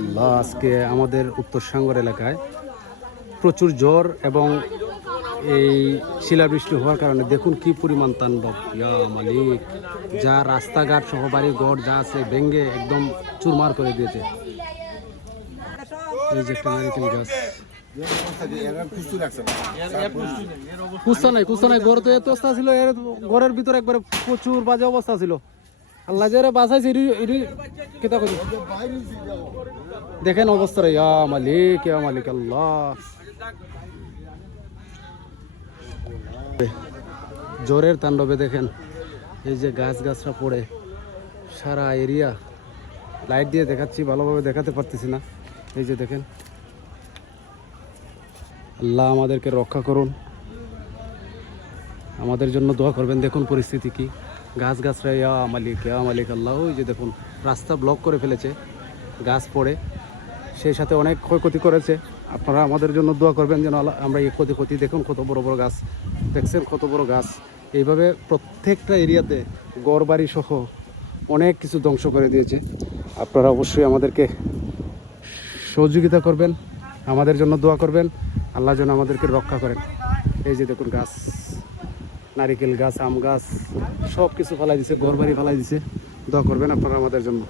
আল্লাহ, আজকে আমাদের উত্তর সাঙ্গর এলাকায় প্রচুর জ্বর এবং এই শিলাবৃষ্টি হওয়ার কারণে দেখুন কি পরিমাণ তাণ্ডব। ইয়া মালিক, যা রাস্তাঘাট সহ বাড়ি ঘর যা আছে ভেঙ্গে একদম চুরমার করে দিয়েছে। এই যে একটা নারিকেল গাছ, কুস্তা নাই ঘর তো এত অবস্থা ছিল, এর ঘরের ভিতরে একবারে প্রচুর বাজে অবস্থা ছিল। আল্লাহ যে বাঁচাইছে কেতা করি দেখেন অবস্থাটা। ইয়া মালিক, ইয়া মালিক আল্লাহ, জ্বরের তাণ্ডবে দেখেন এই যে গাছরা পড়ে সারা এরিয়া। লাইট দিয়ে দেখাচ্ছি, ভালোভাবে দেখাতে পারতেছি না। এই যে দেখেন, আল্লাহ আমাদেরকে রক্ষা করুন, আমাদের জন্য দোয়া করবেন। দেখুন পরিস্থিতি কি, গাছরা ইয়া মালিক আল্লাহ। ওই যে দেখুন রাস্তা ব্লক করে ফেলেছে গাছ পড়ে, সেই সাথে অনেক ক্ষয়ক্ষতি করেছে। আপনারা আমাদের জন্য দোয়া করবেন যেন আমরা এই ক্ষতি দেখুন কত বড় বড় গাছ, দেখছেন কত বড় গাছ। এইভাবে প্রত্যেকটা এরিয়াতে ঘরবাড়ি সহ অনেক কিছু ধ্বংস করে দিয়েছে। আপনারা অবশ্যই আমাদেরকে সহযোগিতা করবেন, আমাদের জন্য দোয়া করবেন, আল্লাহ যেন আমাদেরকে রক্ষা করেন। এই যে দেখুন গাছ, নারিকেল গাছ, আম গাছ সব কিছু ফেলাই দিছে, ঘরবাড়ি ফেলাই দিছে। দোয়া করবেন আপনারা আমাদের জন্য।